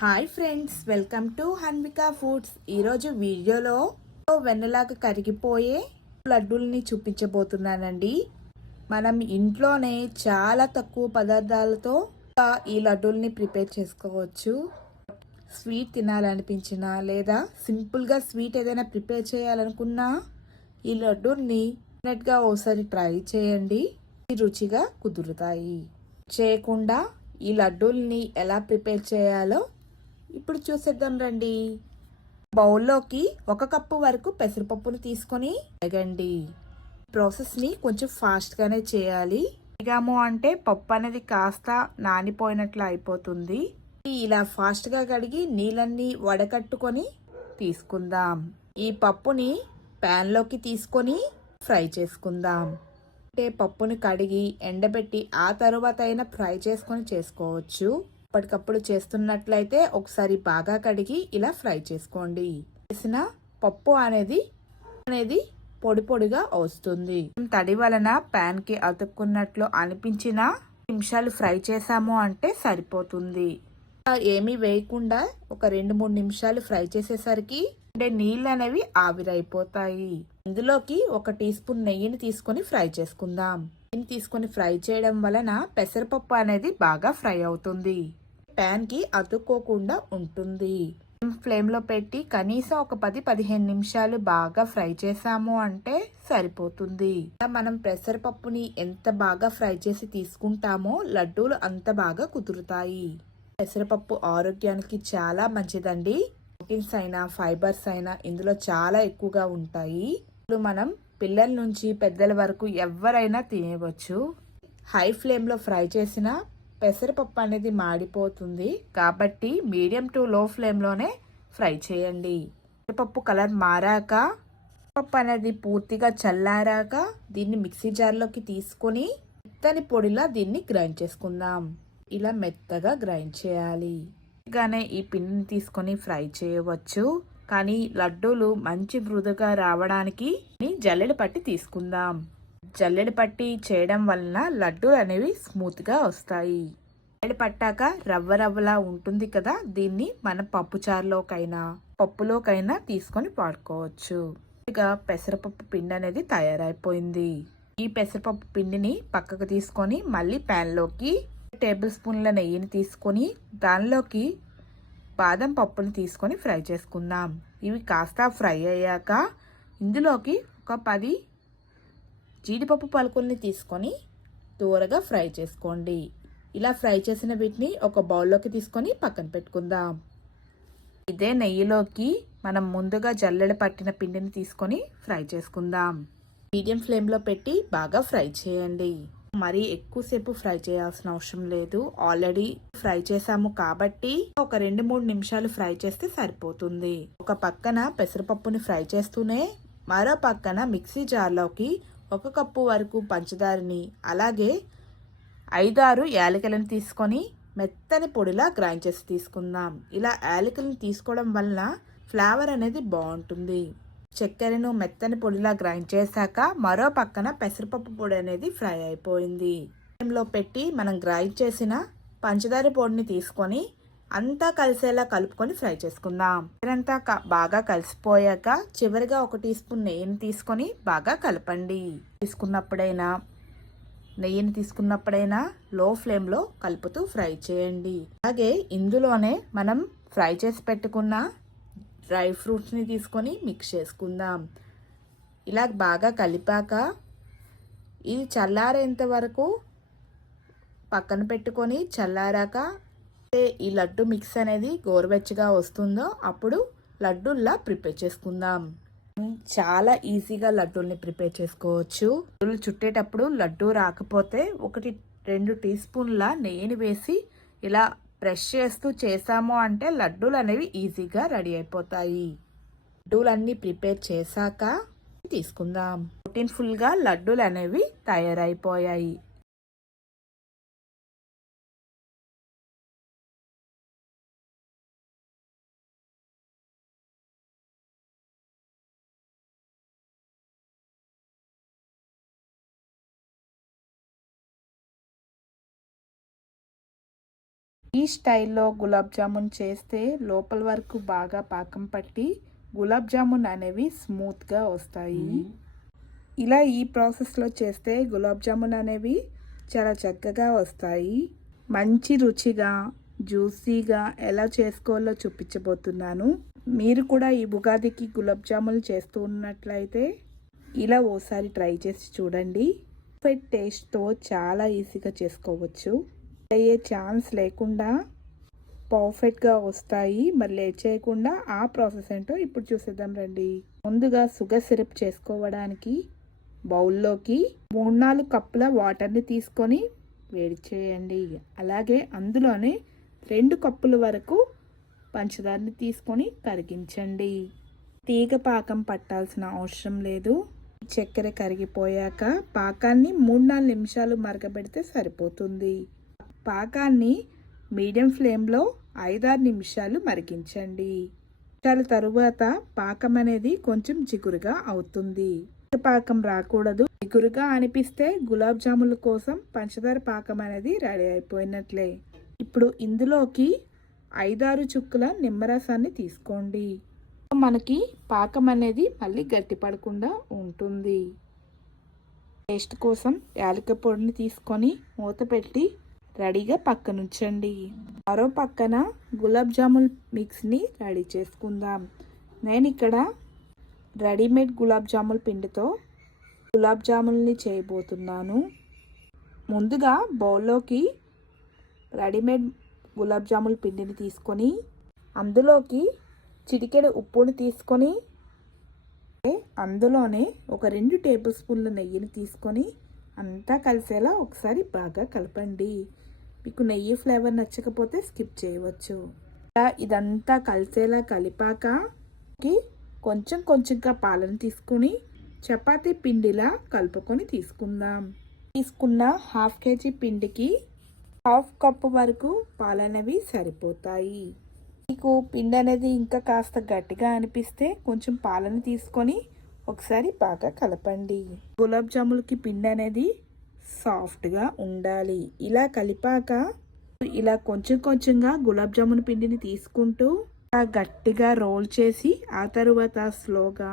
Hi friends, welcome to Hanvika foods. ఈరోజు వీడియోలో వెన్నలాగా కరిగిపోయే లడ్డూల్ని చూపించబోతున్నానండి. మనం ఇంట్లోనే చాలా తక్కువ పదార్థాలతో ఈ లడ్డూల్ని ప్రిపేర్ చేసుకోవచ్చు. స్వీట్ తినాలనిపించినా లేదా సింపుల్గా స్వీట్ ఏదైనా ప్రిపేర్ చేయాలనుకున్నా ఈ లడ్డూల్ని డెఫినెట్గా ఒకసారి ట్రై చేయండి. రుచిగా కుదురుతాయి. చేయకుండా ఈ లడ్డూల్ని ఎలా ప్రిపేర్ చేయాలో ఇప్పుడు చూసేద్దాం రండి. బౌల్లోకి 1 కప్పు వరకు పెసరపప్పును తీసుకొని వేగండి. ప్రాసెస్ని కొంచెం ఫాస్ట్గానే చేయాలి. వేగాము అంటే పప్పు అనేది కాస్త నానిపోయినట్లు అయిపోతుంది. ఇలా ఫాస్ట్గా కడిగి నీళ్ళన్నీ వడకట్టుకొని తీసుకుందాం. ఈ పప్పుని ప్యాన్లోకి తీసుకొని ఫ్రై చేసుకుందాం. అంటే పప్పుని కడిగి ఎండబెట్టి ఆ తర్వాత అయినా ఫ్రై చేసుకొని చేసుకోవచ్చు. అప్పటికప్పుడు చేస్తున్నట్లయితే ఒకసారి బాగా కడిగి ఇలా ఫ్రై చేసుకోండి. చేసిన పప్పు అనేది పొడి పొడిగా వస్తుంది. తడి వలన ప్యాన్ కి అతుక్కున్నట్లు అనిపించిన నిమిషాలు ఫ్రై చేసాము అంటే సరిపోతుంది. ఏమీ వేయకుండా ఒక 2-3 నిమిషాలు ఫ్రై చేసేసరికి నీళ్ళు అనేవి ఆవిరైపోతాయి. ఇందులోకి 1 టీ స్పూన్ నెయ్యిని తీసుకొని ఫ్రై చేసుకుందాం. తీసుకొని ఫ్రై చేయడం వలన పెసరపప్పు అనేది బాగా ఫ్రై అవుతుంది. ప్యాన్ కి అతుక్కోకుండా ఉంటుంది. ఫ్లేమ్ లో పెట్టి కనీసం ఒక 10-15 నిమిషాలు బాగా ఫ్రై చేసాము అంటే సరిపోతుంది. మనం పెసరపప్పుని ఎంత బాగా ఫ్రై చేసి తీసుకుంటామో లడ్డూలు అంత బాగా కుదురుతాయి. పెసరపప్పు ఆరోగ్యానికి చాలా మంచిదండి. ప్రోటీన్స్ అయినా ఫైబర్స్ అయినా ఇందులో చాలా ఎక్కువగా ఉంటాయి. మనం పిల్లల నుంచి పెద్దల వరకు ఎవరైనా తినేవచ్చు. హై ఫ్లేమ్ లో ఫ్రై చేసిన పెసరపప్పు అనేది మాడిపోతుంది కాబట్టి మీడియం టు లో ఫ్లేమ్ లోనే ఫ్రై చేయండి. పెసరపప్పు కలర్ మారాక పప్పు అనేది పూర్తిగా చల్లారాక దీన్ని మిక్సీ జార్లోకి తీసుకొని మెత్తని పొడిలా దీన్ని గ్రైండ్ చేసుకుందాం. ఇలా మెత్తగా గ్రైండ్ చేయాలి. గానే ఈ పిండిని తీసుకొని ఫ్రై చేయవచ్చు. కానీ లడ్డూలు మంచి మృదుగా రావడానికి జల్లెడ పట్టి తీసుకుందాం. జల్లెడ పట్టి చేయడం వలన లడ్డూలు అనేవి స్మూత్ గా వస్తాయి. జల్లెడ పట్టాక రవ్వ రవ్వలా ఉంటుంది కదా, దీన్ని మన పప్పు చారులోకైనా పప్పులోకైనా తీసుకొని వాడుకోవచ్చు. ఇక పెసరపప్పు పిండి అనేది తయారైపోయింది. ఈ పెసరపప్పు పిండిని పక్కకు తీసుకొని మళ్ళీ ప్యాన్ లోకి టేబుల్ స్పూన్ల నెయ్యిని తీసుకొని దానిలోకి బాదం పప్పుని తీసుకొని ఫ్రై చేసుకుందాం. ఇవి కాస్త ఫ్రై అయ్యాక ఇందులోకి ఒక 10 జీడిపప్పు పలుకుల్ని తీసుకొని దూరగా ఫ్రై చేసుకోండి. ఇలా ఫ్రై చేసిన వీటిని ఒక బౌల్లోకి తీసుకొని పక్కన పెట్టుకుందాం. ఇదే నెయ్యిలోకి మనం ముందుగా జల్లెడ పట్టిన పిండిని తీసుకొని ఫ్రై చేసుకుందాం. మీడియం ఫ్లేమ్లో పెట్టి బాగా ఫ్రై చేయండి. మరీ ఎక్కువసేపు ఫ్రై చేయాల్సిన అవసరం లేదు. ఆల్రెడీ ఫ్రై చేసాము కాబట్టి ఒక 2-3 నిమిషాలు ఫ్రై చేస్తే సరిపోతుంది. ఒక పక్కన పెసరపప్పుని ఫ్రై చేస్తూనే మరో పక్కన మిక్సీ జార్లోకి 1 కప్పు వరకు పంచదారని అలాగే 5-6 యాలకులను తీసుకొని మెత్తని పొడిలా గ్రైండ్ చేసి తీసుకుందాం. ఇలా యాలకులను తీసుకోవడం వలన ఫ్లేవర్ అనేది బాగుంటుంది. చక్కెరను మెత్తని పొడిలా గ్రైండ్ చేశాక మరో పక్కన పెసరపప్పు పొడి అనేది ఫ్రై అయిపోయింది. ఫ్లేమ్లో పెట్టి మనం గ్రైండ్ చేసిన పంచదార పొడిని తీసుకొని అంతా కలిసేలా కలుపుకొని ఫ్రై చేసుకుందాం. ఇదంతా బాగా కలిసిపోయాక చివరిగా 1 టీ స్పూన్ నెయ్యిని తీసుకొని బాగా కలపండి. నెయ్యిని తీసుకున్నప్పుడైనా లో ఫ్లేమ్లో కలుపుతూ ఫ్రై చేయండి. అలాగే ఇందులోనే మనం ఫ్రై చేసి పెట్టుకున్న డ్రై ఫ్రూట్స్ని తీసుకొని మిక్స్ చేసుకుందాం. ఇలా బాగా కలిపాక ఇది చల్లారేంత వరకు పక్కన పెట్టుకొని చల్లారాక ఈ లడ్డు మిక్స్ అనేది గోరువెచ్చగా వస్తుందో అప్పుడు లడ్డూల్లా ప్రిపేర్ చేసుకుందాం. చాలా ఈజీగా లడ్డూల్ని ప్రిపేర్ చేసుకోవచ్చు. లడ్డూలు చుట్టేటప్పుడు లడ్డూ రాకపోతే 1-2 టీ స్పూన్ల నెయ్యిని వేసి ఇలా ప్రెస్ చేస్తూ చేసాము అంటే లడ్డూలు అనేవి ఈజీగా రెడీ అయిపోతాయి. లడ్డూలన్నీ ప్రిపేర్ చేశాక తీసుకుందాం. ప్రోటీన్ ఫుల్గా లడ్డూలు అనేవి తయారైపోయాయి. ఈ స్టైల్లో గులాబ్ జామున్ చేస్తే లోపల వరకు బాగా పాకం పట్టి గులాబ్ జామున్ అనేవి స్మూత్గా వస్తాయి. ఇలా ఈ ప్రాసెస్లో చేస్తే గులాబ్ జామున్ అనేవి చాలా చక్కగా వస్తాయి. మంచి రుచిగా జ్యూసీగా ఎలా చేసుకోవాలో చూపించబోతున్నాను. మీరు కూడా ఈ ఉగాదికి గులాబ్ జామున్ చేస్తూ ఉన్నట్లయితే ఇలా ఓసారి ట్రై చేసి చూడండి. పర్ఫెక్ట్ టేస్ట్తో చాలా ఈజీగా చేసుకోవచ్చు. అయ్యే ఛాన్స్ లేకుండా పర్ఫెక్ట్గా వస్తాయి. మరి లేట్ చేయకుండా ఆ ప్రాసెస్ ఏంటో ఇప్పుడు చూసేద్దాం రండి. ముందుగా షుగర్ సిరప్ చేసుకోవడానికి బౌల్లోకి 3-4 కప్పుల వాటర్ని తీసుకొని వేడి చేయండి. అలాగే అందులోనే 2 కప్పుల వరకు పంచదారని తీసుకొని కరిగించండి. తీగ పాకం పట్టాల్సిన అవసరం లేదు. చక్కెర కరిగిపోయాక పాకాన్ని 3-4 నిమిషాలు మరగబెడితే సరిపోతుంది. పాకాన్ని మీడియం ఫ్లేమ్లో 5-6 నిమిషాలు మరిగించండి. తరువాత పాకం అనేది కొంచెం జిగురుగా అవుతుంది. పాకం రాకూడదు. జిగురుగా అనిపిస్తే గులాబ్ జాముల కోసం పంచదార పాకం అనేది రెడీ అయిపోయినట్లే. ఇప్పుడు ఇందులోకి 5-6 చుక్కల నిమ్మరసాన్ని తీసుకోండి. మనకి పాకం అనేది మళ్ళీ గట్టిపడకుండా ఉంటుంది. టేస్ట్ కోసం యాలకుల పొడిని తీసుకొని మూత పెట్టి రెడీగా పక్కనుంచండి. మరో పక్కన గులాబ్ జామున్ మిక్స్ని రెడీ చేసుకుందాం. నేను ఇక్కడ రెడీమేడ్ గులాబ్ జామున్ పిండితో గులాబ్ జామున్ని చేయబోతున్నాను. ముందుగా బౌల్లోకి రెడీమేడ్ గులాబ్ జామున్ పిండిని తీసుకొని అందులోకి చిటికెడు ఉప్పుని తీసుకొని అందులోనే ఒక 2 టేబుల్ స్పూన్ల నెయ్యిని తీసుకొని అంతా కలిసేలా ఒకసారి బాగా కలపండి. మీకు నెయ్యి ఫ్లేవర్ నచ్చకపోతే స్కిప్ చేయవచ్చు. ఇదంతా కలిసేలా కలిపాక కొంచెం కొంచెంగా పాలను తీసుకొని చపాతీ పిండిలా కలుపుకొని తీసుకుందాం. తీసుకున్న 1/2 కేజీ పిండికి 1/2 కప్పు వరకు పాలనేవి సరిపోతాయి. మీకు పిండి అనేది ఇంకా కాస్త గట్టిగా అనిపిస్తే కొంచెం పాలను తీసుకొని ఒకసారి బాగా కలపండి. గులాబ్ జాములకి పిండి అనేది సాఫ్ట్గా ఉండాలి. ఇలా కలిపాక ఇలా కొంచెం కొంచెంగా గులాబ్ జామున్ పిండిని తీసుకుంటూ గట్టిగా రోల్ చేసి ఆ తరువాత స్లోగా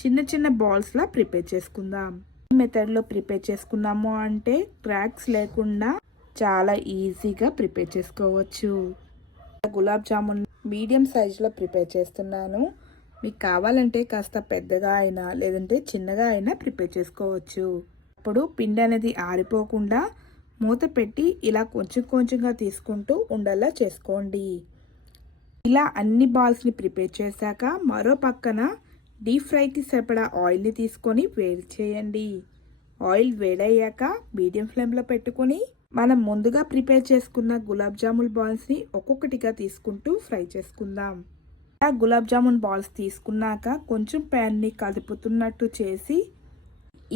చిన్న చిన్న బాల్స్లా ప్రిపేర్ చేసుకుందాం. ఈ మెథడ్లో ప్రిపేర్ చేసుకున్నాము అంటే క్రాక్స్ లేకుండా చాలా ఈజీగా ప్రిపేర్ చేసుకోవచ్చు. గులాబ్ జామున్ మీడియం సైజులో ప్రిపేర్ చేస్తున్నాను. మీకు కావాలంటే కాస్త పెద్దగా అయినా లేదంటే చిన్నగా అయినా ప్రిపేర్ చేసుకోవచ్చు. అప్పుడు పిండి అనేది ఆరిపోకుండా మూత పెట్టి ఇలా కొంచెం కొంచెంగా తీసుకుంటూ ఉండేలా చేసుకోండి. ఇలా అన్ని బాల్స్ని ప్రిపేర్ చేశాక మరో పక్కన డీప్ ఫ్రైకి సరిపడా ఆయిల్ని తీసుకొని వేడి చేయండి. ఆయిల్ వేడయ్యాక మీడియం ఫ్లేమ్లో పెట్టుకొని మనం ముందుగా ప్రిపేర్ చేసుకున్న గులాబ్ జామున్ బాల్స్ని ఒక్కొక్కటిగా తీసుకుంటూ ఫ్రై చేసుకుందాం. గులాబ్ జామున్ బాల్స్ తీసుకున్నాక కొంచెం ప్యాన్ని కలుపుతున్నట్టు చేసి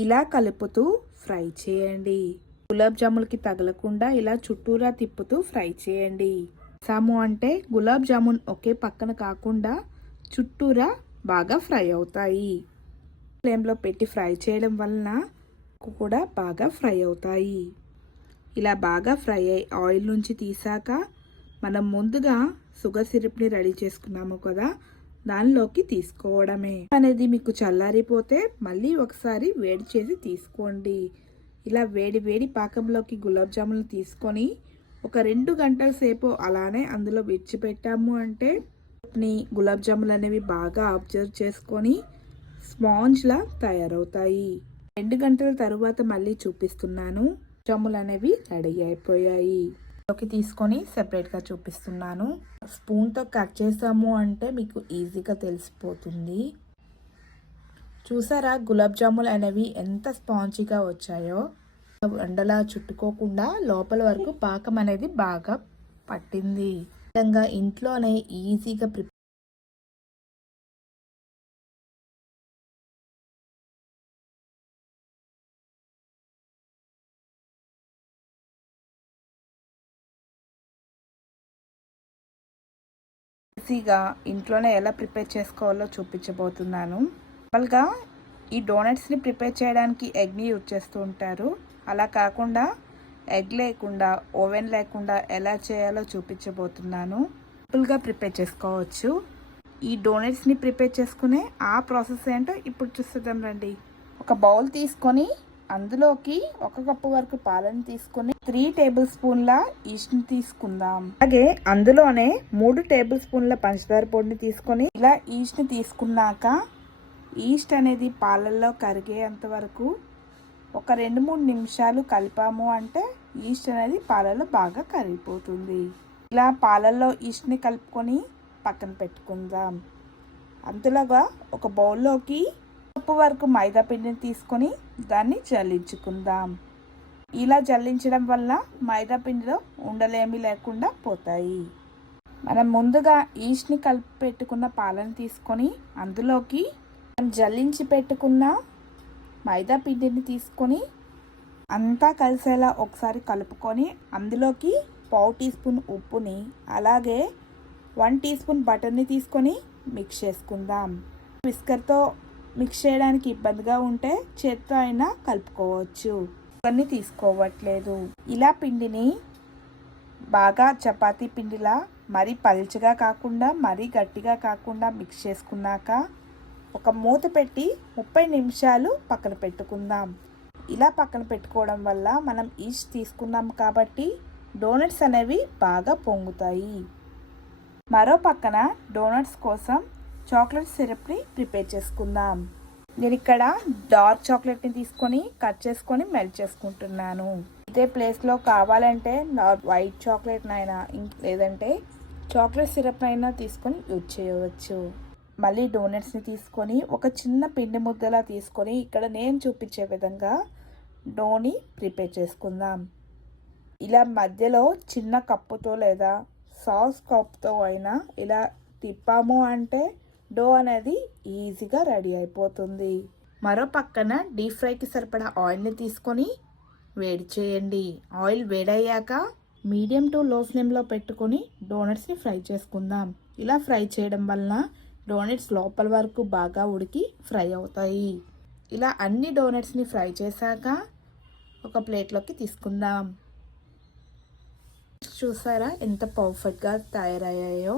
ఇలా కలుపుతూ ఫ్రై చేయండి. గులాబ్ జామున్కి తగలకుండా ఇలా చుట్టూరా తిప్పుతూ ఫ్రై చేయండి. సాము అంటే గులాబ్ జామున్ ఒకే పక్కన కాకుండా చుట్టూరా బాగా ఫ్రై అవుతాయి. ఫ్లేమ్లో పెట్టి ఫ్రై చేయడం వలన కూడా బాగా ఫ్రై అవుతాయి. ఇలా బాగా ఫ్రై అయ్యి ఆయిల్ నుంచి తీసాక మనం ముందుగా షుగర్ సిరప్ని రెడీ చేసుకున్నాము కదా, దానిలోకి తీసుకోవడమే. అనేది మీకు చల్లారిపోతే మళ్ళీ ఒకసారి వేడి చేసి తీసుకోండి. ఇలా వేడి వేడి పాకంలోకి గులాబ్ జామున్ తీసుకొని ఒక 2 గంటల సేపు అలానే అందులో విడిచిపెట్టాము అంటే గులాబ్ జామున్ అనేవి బాగా అబ్జర్వ్ చేసుకొని స్పాంజ్లా తయారవుతాయి. 2 గంటల తరువాత మళ్ళీ చూపిస్తున్నాను. జాములు అనేవి రెడీ అయిపోయాయి. తీసుకొని సెపరేట్గా చూపిస్తున్నాను. స్పూన్తో కట్ చేసాము అంటే మీకు ఈజీగా తెలిసిపోతుంది. చూసారా గులాబ్ జాములు అనేవి ఎంత స్పాంజీగా వచ్చాయో. ఎండలా చుట్టుకోకుండా లోపల వరకు పాకం అనేది బాగా పట్టింది. విధంగా ఇంట్లోనే ఈజీగా ఈజీగా ఇంట్లోనే ఎలా ప్రిపేర్ చేసుకోవాలో చూపించబోతున్నాను. నార్మల్గా ఈ డోనట్స్ని ప్రిపేర్ చేయడానికి ఎగ్ని యూజ్ చేస్తూ ఉంటారు. అలా కాకుండా ఎగ్ లేకుండా ఓవెన్ లేకుండా ఎలా చేయాలో చూపించబోతున్నాను. సింపుల్గా ప్రిపేర్ చేసుకోవచ్చు. ఈ డోనట్స్ని ప్రిపేర్ చేసుకునే ఆ ప్రాసెస్ ఏంటో ఇప్పుడు చూస్తుందాం రండి. ఒక బౌల్ తీసుకొని అందులోకి 1 కప్పు వరకు పాలను తీసుకొని 3 టేబుల్ స్పూన్ల ఈస్ట్ని తీసుకుందాం. అలాగే అందులోనే 3 టేబుల్ స్పూన్ల పంచదార పొడిని తీసుకొని ఇలా ఈస్ట్ని తీసుకున్నాక ఈస్ట్ అనేది పాలల్లో కరిగేంత వరకు ఒక 2-3 నిమిషాలు కలిపాము అంటే ఈస్ట్ అనేది పాలలో బాగా కరిగిపోతుంది. ఇలా పాలల్లో ఈస్ట్ని కలుపుకొని పక్కన పెట్టుకుందాం. అంతలోగా ఒక బౌల్లోకి కప్పు వరకు మైదా పిండిని తీసుకొని దాన్ని జల్లించుకుందాం. ఇలా జల్లించడం వల్ల మైదా పిండిలో ఉండలేమి లేకుండా పోతాయి. మనం ముందుగా ఈస్ట్ని కలిపి పెట్టుకున్న పాలను తీసుకొని అందులోకి మనం జల్లించి పెట్టుకున్న మైదా పిండిని తీసుకొని అంతా కలిసేలా ఒకసారి కలుపుకొని అందులోకి 1/2 టీ స్పూన్ ఉప్పుని అలాగే 1 టీ స్పూన్ బటర్ని తీసుకొని మిక్స్ చేసుకుందాం. విస్కర్తో మిక్స్ చేయడానికి ఇబ్బందిగా ఉంటే చేత్తో అయినా కలుపుకోవచ్చు. కొన్ని తీసుకోవట్లేదు. ఇలా పిండిని బాగా చపాతీ పిండిలా మరీ పల్చగా కాకుండా మరీ గట్టిగా కాకుండా మిక్స్ చేసుకున్నాక ఒక మూత పెట్టి 30 నిమిషాలు పక్కన పెట్టుకుందాం. ఇలా పక్కన పెట్టుకోవడం వల్ల మనం ఈస్ట్ తీసుకున్నాం కాబట్టి డోనట్స్ అనేవి బాగా పొంగుతాయి. మరో పక్కన డోనట్స్ కోసం చాక్లెట్ సిరప్ని ప్రిపేర్ చేసుకుందాం. నేను ఇక్కడ డార్క్ చాక్లెట్ని తీసుకొని కట్ చేసుకొని మెల్ట్ చేసుకుంటున్నాను. ఇదే ప్లేస్లో కావాలంటే వైట్ చాక్లెట్నైనా లేదంటే చాక్లెట్ సిరప్ అయినా తీసుకొని యూజ్ చేయవచ్చు. మళ్ళీ డోనట్స్ని తీసుకొని ఒక చిన్న పిండి ముద్దలా తీసుకొని ఇక్కడ నేను చూపించే విధంగా డోని ప్రిపేర్ చేసుకుందాం. ఇలా మధ్యలో చిన్న కప్పుతో లేదా సాస్ కప్తో అయినా ఇలా తిప్పాము అంటే డో అనేది ఈజీగా రెడీ అయిపోతుంది. మరో పక్కన డీప్ ఫ్రైకి సరిపడా ఆయిల్ని తీసుకొని వేడి చేయండి. ఆయిల్ వేడయ్యాక మీడియం టు లో ఫ్లేమ్లో పెట్టుకొని డోనట్స్ని ఫ్రై చేసుకుందాం. ఇలా ఫ్రై చేయడం వలన డోనట్స్ లోపల వరకు బాగా ఉడికి ఫ్రై అవుతాయి. ఇలా అన్ని డోనట్స్ని ఫ్రై చేశాక ఒక ప్లేట్లోకి తీసుకుందాం. చూసారా ఎంత పర్ఫెక్ట్గా తయారయ్యాయో.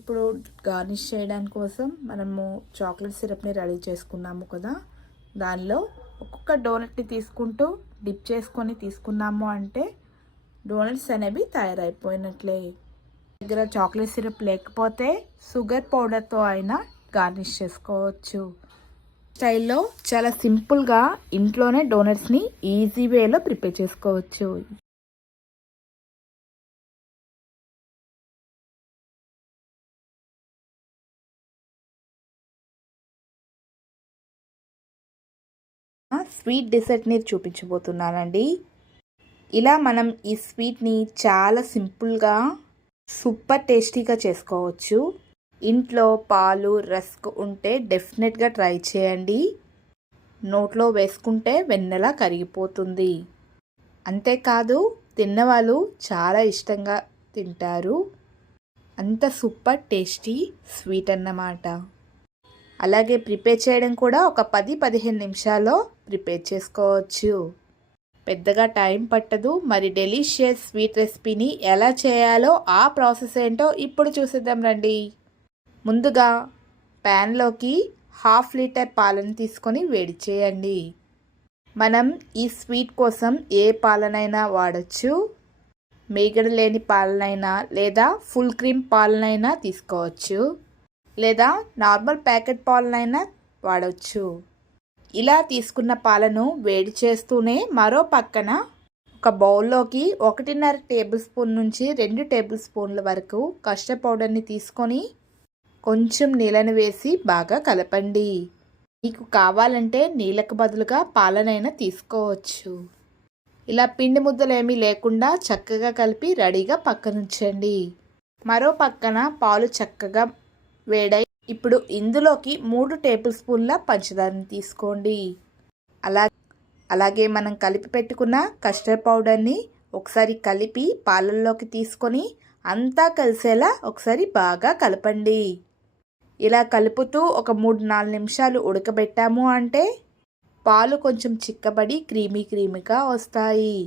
ఇప్పుడు గార్నిష్ చేయడానికి కోసం మనము చాక్లెట్ సిరప్ని రెడీ చేసుకున్నాము కదా, దానిలో ఒక్కొక్క డోనట్ని తీసుకుంటూ డిప్ చేసుకొని తీసుకున్నాము అంటే డోనట్స్ అనేవి తయారైపోయినట్లే. దగ్గర చాక్లెట్ సిరప్ లేకపోతే షుగర్ పౌడర్తో అయినా గార్నిష్ చేసుకోవచ్చు. స్టైల్లో చాలా సింపుల్గా ఇంట్లోనే డోనట్స్ని ఈజీ వేలో ప్రిపేర్ చేసుకోవచ్చు. స్వీట్ డెజర్ట్ని చూపించబోతున్నానండి. ఇలా మనం ఈ స్వీట్ని చాలా సింపుల్గా సూపర్ టేస్టీగా చేసుకోవచ్చు. ఇంట్లో పాలు రస్క్ ఉంటే డెఫినెట్గా ట్రై చేయండి. నోట్లో వేసుకుంటే వెన్నెలా కరిగిపోతుంది. అంతేకాదు తిన్నవాళ్ళు చాలా ఇష్టంగా తింటారు. అంత సూపర్ టేస్టీ స్వీట్ అన్నమాట. అలాగే ప్రిపేర్ చేయడం కూడా ఒక 10-15 నిమిషాల్లో ప్రిపేర్ చేసుకోవచ్చు. పెద్దగా టైం పట్టదు. మరి డెలిషియస్ స్వీట్ రెసిపీని ఎలా చేయాలో ఆ ప్రాసెస్ ఏంటో ఇప్పుడు చూసేద్దాం రండి. ముందుగా ప్యాన్లోకి 1/2 లీటర్ పాలను తీసుకొని వేడి చేయండి. మనం ఈ స్వీట్ కోసం ఏ పాలనైనా వాడచ్చు. మీగడ లేని పాలనైనా లేదా ఫుల్ క్రీమ్ పాలనైనా తీసుకోవచ్చు, లేదా నార్మల్ ప్యాకెట్ పాలనైనా వాడవచ్చు. ఇలా తీసుకున్న పాలను వేడి చేస్తూనే మరో పక్కన ఒక బౌల్లోకి 1.5 టేబుల్ స్పూన్ నుంచి 2 టేబుల్ స్పూన్ల వరకు కస్టర్డ్ పౌడర్ని తీసుకొని కొంచెం నీళ్ళని వేసి బాగా కలపండి. మీకు కావాలంటే నీళ్ళకు బదులుగా పాలనైనా తీసుకోవచ్చు. ఇలా పిండి ముద్దలు ఏమీ లేకుండా చక్కగా కలిపి రెడీగా పక్కనుంచండి. మరో పక్కన పాలు చక్కగా వేడై ఇప్పుడు ఇందులోకి 3 టేబుల్ స్పూన్ల పంచదారని తీసుకోండి. అలాగే మనం కలిపి పెట్టుకున్న కస్టర్డ్ పౌడర్ని ఒకసారి కలిపి పాలల్లోకి తీసుకొని అంతా కలిసేలా ఒకసారి బాగా కలపండి. ఇలా కలుపుతూ ఒక 3-4 నిమిషాలు ఉడకబెట్టాము అంటే పాలు కొంచెం చిక్కబడి క్రీమీగా వస్తాయి.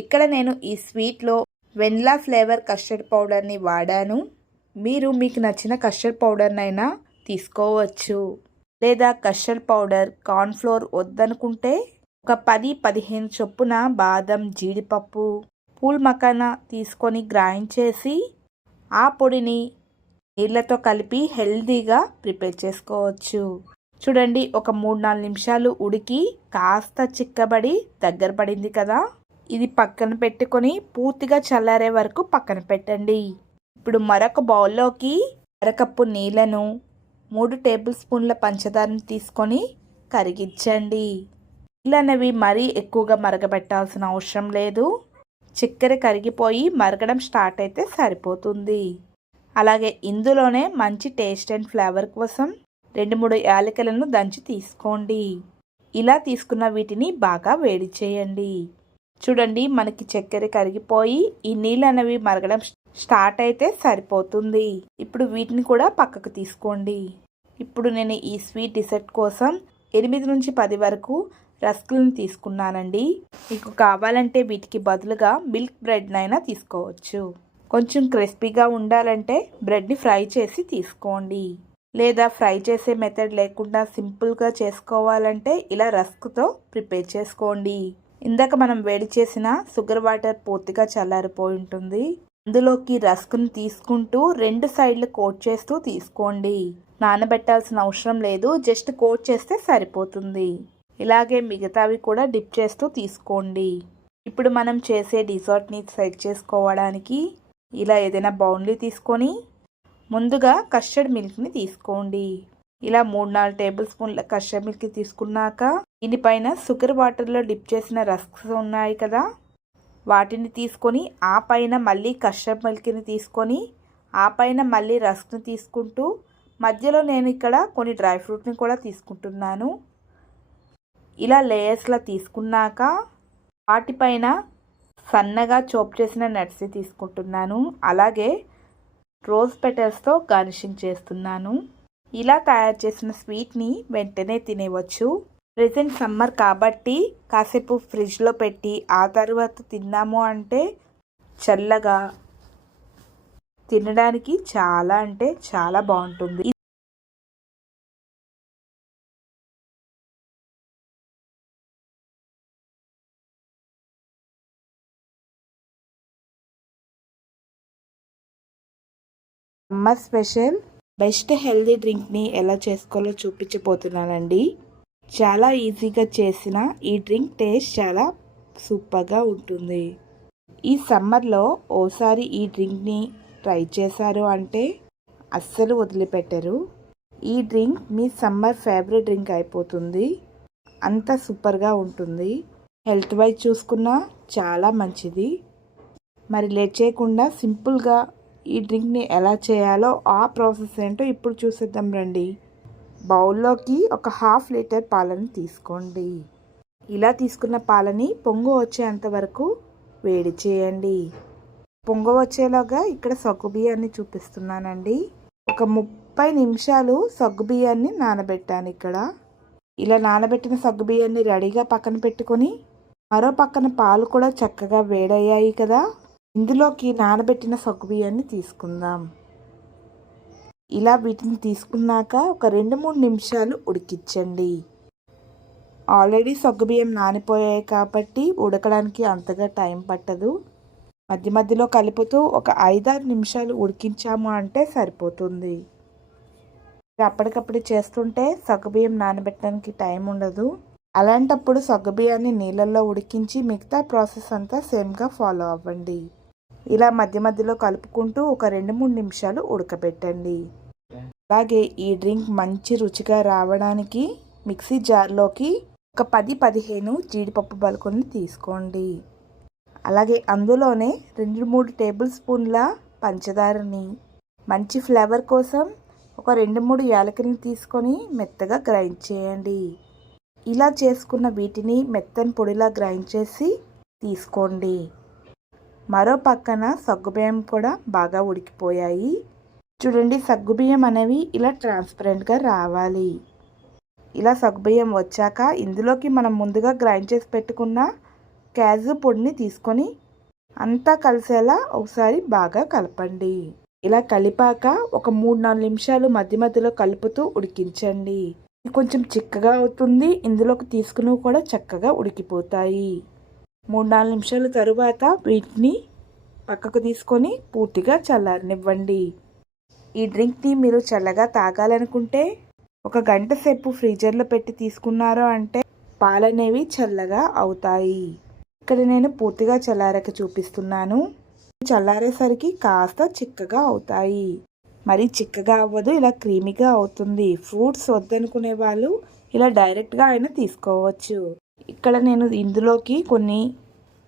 ఇక్కడ నేను ఈ స్వీట్లో వెనిలా ఫ్లేవర్ కస్టర్డ్ పౌడర్ని వాడాను. మీరు మీకు నచ్చిన కస్టర్డ్ పౌడర్నైనా తీసుకోవచ్చు. లేదా కస్టర్డ్ పౌడర్, కార్న్ఫ్లోర్ వద్దనుకుంటే ఒక 10-15 చొప్పున బాదం, జీడిపప్పు, పూల్ మకానా తీసుకొని గ్రైండ్ చేసి ఆ పొడిని నీళ్ళతో కలిపి హెల్దీగా ప్రిపేర్ చేసుకోవచ్చు. చూడండి, ఒక 3-4 నిమిషాలు ఉడికి కాస్త చిక్కబడి దగ్గర పడింది కదా. ఇది పక్కన పెట్టుకొని పూర్తిగా చల్లారే వరకు పక్కన పెట్టండి. ఇప్పుడు మరొక బౌల్లోకి అరకప్పు నీళ్ళను, 3 టేబుల్ స్పూన్ల పంచదారను తీసుకొని కరిగించండి. నీళ్ళు అనేవి మరీ ఎక్కువగా మరగబెట్టాల్సిన అవసరం లేదు. చక్కెర కరిగిపోయి మరగడం స్టార్ట్ అయితే సరిపోతుంది. అలాగే ఇందులోనే మంచి టేస్ట్ అండ్ ఫ్లేవర్ కోసం 2-3 యాలకులను దంచి తీసుకోండి. ఇలా తీసుకున్న వీటిని బాగా వేడి చేయండి. చూడండి, మనకి చక్కెర కరిగిపోయి ఈ నీళ్ళు అనేవి మరగడం స్టార్ట్ అయితే సరిపోతుంది. ఇప్పుడు వీటిని కూడా పక్కకు తీసుకోండి. ఇప్పుడు నేను ఈ స్వీట్ డిసర్ట్ కోసం 8 నుంచి 10 వరకు రస్కులను తీసుకున్నానండి. మీకు కావాలంటే వీటికి బదులుగా మిల్క్ బ్రెడ్నైనా తీసుకోవచ్చు. కొంచెం క్రిస్పీగా ఉండాలంటే బ్రెడ్ని ఫ్రై చేసి తీసుకోండి. లేదా ఫ్రై చేసే మెథడ్ లేకుండా సింపుల్గా చేసుకోవాలంటే ఇలా రస్క్తో ప్రిపేర్ చేసుకోండి. ఇందాక మనం వేడి చేసిన షుగర్ వాటర్ పూర్తిగా చల్లారిపోయి ఉంటుంది. అందులోకి రస్క్ను తీసుకుంటూ 2 సైడ్లు కోట్ చేస్తూ తీసుకోండి. నానబెట్టాల్సిన అవసరం లేదు, జస్ట్ కోట్ చేస్తే సరిపోతుంది. ఇలాగే మిగతావి కూడా డిప్ చేస్తూ తీసుకోండి. ఇప్పుడు మనం చేసే డిజర్ట్ని సెట్ చేసుకోవడానికి ఇలా ఏదైనా బౌల్ని తీసుకొని ముందుగా కస్టర్డ్ మిల్క్ని తీసుకోండి. ఇలా 3-4 టేబుల్ స్పూన్ల కస్టర్డ్ మిల్క్ తీసుకున్నాక దీనిపైన షుగర్ వాటర్లో డిప్ చేసిన రస్క్స్ ఉన్నాయి కదా, వాటిని తీసుకొని ఆ పైన మళ్ళీ కస్టర్డ్ మిల్క్ని తీసుకొని ఆ పైన మళ్ళీ రస్క్ని తీసుకుంటూ మధ్యలో నేను ఇక్కడ కొన్ని డ్రై ఫ్రూట్ని కూడా తీసుకుంటున్నాను. ఇలా లేయర్స్లో తీసుకున్నాక వాటిపైన సన్నగా చాప్ చేసిన నట్స్ని తీసుకుంటున్నాను. అలాగే రోజ్ పెటల్స్తో గార్నిషింగ్ చేస్తున్నాను. ఇలా తయారు చేసిన స్వీట్ని వెంటనే తినేవచ్చు. ప్రెజెంట్ సమ్మర్ కాబట్టి కాసేపు ఫ్రిడ్జ్లో పెట్టి ఆ తర్వాత తిన్నాము అంటే చల్లగా తినడానికి చాలా అంటే చాలా బాగుంటుంది. సమ్మర్ స్పెషల్ బెస్ట్ హెల్దీ డ్రింక్ని ఎలా చేసుకోవాలో చూపించబోతున్నానండి. చాలా ఈజీగా చేసిన ఈ డ్రింక్ టేస్ట్ చాలా సూపర్గా ఉంటుంది. ఈ సమ్మర్లో ఓసారి ఈ డ్రింక్ని ట్రై చేశారు అంటే అస్సలు వదిలిపెట్టరు. ఈ డ్రింక్ మీ సమ్మర్ ఫేవరెట్ డ్రింక్ అయిపోతుంది. అంత సూపర్గా ఉంటుంది. హెల్త్ వైజ్ చూసుకున్నా చాలా మంచిది. మరి లేట్ చేయకుండా సింపుల్గా ఈ డ్రింక్ని ఎలా చేయాలో ఆ ప్రాసెస్ ఏంటో ఇప్పుడు చూసేద్దాం రండి. బౌల్లోకి ఒక 1/2 లీటర్ పాలను తీసుకోండి. ఇలా తీసుకున్న పాలని పొంగు వచ్చేంత వరకు వేడి చేయండి. పొంగు వచ్చేలాగా ఇక్కడ సగ్గుబియ్యాన్ని చూపిస్తున్నానండి. ఒక 30 నిమిషాలు సగ్గుబియ్యాన్ని నానబెట్టాను. ఇక్కడ ఇలా నానబెట్టిన సగ్గుబియ్యాన్ని రెడీగా పక్కన పెట్టుకొని మరో పక్కన పాలు కూడా చక్కగా వేడయ్యాయి కదా, ఇందులోకి నానబెట్టిన సగ్గుబియ్యాన్ని తీసుకుందాం. ఇలా వీటిని తీసుకున్నాక ఒక 2-3 నిమిషాలు ఉడికించండి. ఆల్రెడీ సగ్గుబియ్యం నానిపోయాయి కాబట్టి ఉడకడానికి అంతగా టైం పట్టదు. మధ్య మధ్యలో కలుపుతూ ఒక 5-6 నిమిషాలు ఉడికించాము అంటే సరిపోతుంది. అప్పటికప్పుడు చేస్తుంటే సగ్గుబియ్యం నానబెట్టడానికి టైం ఉండదు. అలాంటప్పుడు సగ్గుబియ్యాన్ని నీళ్ళల్లో ఉడికించి మిగతా ప్రాసెస్ అంతా సేమ్గా ఫాలో అవ్వండి. ఇలా మధ్య మధ్యలో కలుపుకుంటూ ఒక 2-3 నిమిషాలు ఉడకబెట్టండి. అలాగే ఈ డ్రింక్ మంచి రుచిగా రావడానికి మిక్సీ జార్లోకి ఒక 10-15 జీడిపప్పు పలుకుల్ని తీసుకోండి. అలాగే అందులోనే 2-3 టేబుల్ స్పూన్ల పంచదారని, మంచి ఫ్లేవర్ కోసం ఒక 2-3 యాలకులను తీసుకొని మెత్తగా గ్రైండ్ చేయండి. ఇలా చేసుకున్న వీటిని మెత్తని పొడిలా గ్రైండ్ చేసి తీసుకోండి. మరో పక్కన సగ్గుబియ్యం కూడా బాగా ఉడికిపోయాయి. చూడండి, సగ్గుబియ్యం అనేవి ఇలా ట్రాన్స్పరెంట్గా రావాలి. ఇలా సగ్గుబియ్యం వచ్చాక ఇందులోకి మనం ముందుగా గ్రైండ్ చేసి పెట్టుకున్న క్యాజు పొడిని తీసుకొని అంతా కలిసేలా ఒకసారి బాగా కలపండి. ఇలా కలిపాక ఒక 3-4 నిమిషాలు మధ్య మధ్యలో కలుపుతూ ఉడికించండి. ఇది కొంచెం చిక్కగా అవుతుంది. ఇందులోకి తీసుకున్నవి కూడా చక్కగా ఉడికిపోతాయి. 3-4 నిమిషాల తరువాత వీటిని పక్కకు తీసుకొని పూర్తిగా చల్లారనివ్వండి. ఈ డ్రింక్ని మీరు చల్లగా తాగాలనుకుంటే ఒక గంట సేపు ఫ్రీజర్లో పెట్టి తీసుకున్నారు అంటే పాలనేవి చల్లగా అవుతాయి. ఇక్కడ నేను పూర్తిగా చల్లారాక చూపిస్తున్నాను. చల్లారేసరికి కాస్త చిక్కగా అవుతాయి. మరి చిక్కగా అవ్వదు, ఇలా క్రీమీగా అవుతుంది. ఫ్రూట్స్ వద్దనుకునే వాళ్ళు ఇలా డైరెక్ట్గా అయినా తీసుకోవచ్చు. ఇక్కడ నేను ఇందులోకి కొన్ని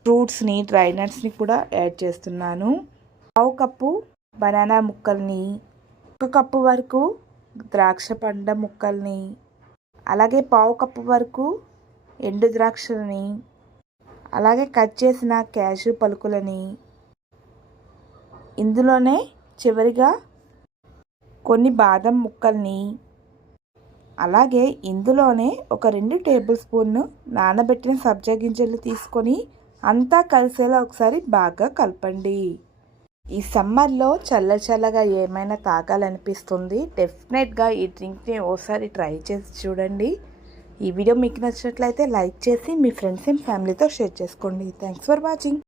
ఫ్రూట్స్ని, డ్రై నట్స్ని కూడా యాడ్ చేస్తున్నాను. 1/2 కప్పు బనానా ముక్కల్ని, 1 కప్పు వరకు ద్రాక్ష పండ్ల ముక్కల్ని, అలాగే 1/2 కప్పు వరకు ఎండు ద్రాక్షలని, అలాగే కట్ చేసిన క్యాషు పలుకులని, ఇందులోనే చివరిగా కొన్ని బాదం ముక్కల్ని, అలాగే ఇందులోనే ఒక 2 టేబుల్ స్పూన్లు నానబెట్టిన సబ్జా గింజలు తీసుకొని అంతా కలిసేలా ఒకసారి బాగా కలపండి. ఈ సమ్మర్లో చల్లగా ఏమైనా తాగాలనిపిస్తుంది. డెఫినెట్గా ఈ డ్రింక్ని ఓసారి ట్రై చేసి చూడండి. ఈ వీడియో మీకు నచ్చినట్లయితే లైక్ చేసి మీ ఫ్రెండ్స్ అండ్ ఫ్యామిలీతో షేర్ చేసుకోండి. Thanks for watching.